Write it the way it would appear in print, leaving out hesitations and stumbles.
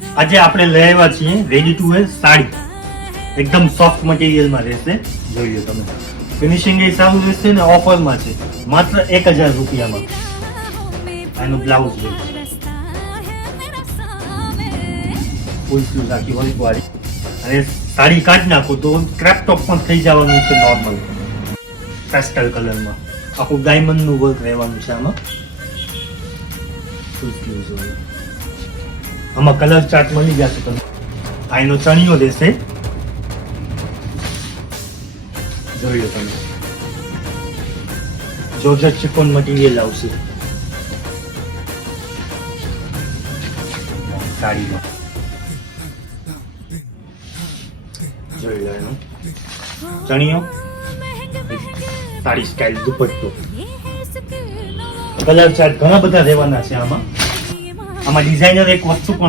આજે આપણે લઈ આવ્યા છીએ રેડી ટુ વેર સાડી, એકદમ સોફ્ટ મટીરિયલમાં રહેશે. જોઈ લો તમે, ફિનિશિંગ એ સારું રહેશે ને ઓફરમાં છે માત્ર 1000 રૂપિયામાં. આનું બ્લાઉઝ રહેશે ફૂલ સ્લીવ આખી વર્ક વાળી, અને સાડી કાઢી નાખો તો ક્રેપ ટોપ પણ થઈ જવાનું છે નોર્મલ પેસ્ટલ કલરમાં. આખું ડાયમંડ નું વર્ક રહેવાનું છે આમાં. ફૂલ સ્લીવ જોઈએ, આમાં કલર ચાર્ટ મળી જશે તમને. આ એનો ચણિયો રહેશે, જોઈ લો તમે, જોર્જેટ શિફોન મટીરિયલ આવશે સાડીમાં. જોઈ લો એનો ચણિયો, સાડી સ્ટાઇલ દુપટ્ટો. કલર ચાર્ટ ઘણા બધા રહેવાના છે આમાં. આમાં ડિઝાઇનર એક વસ્તુ પણ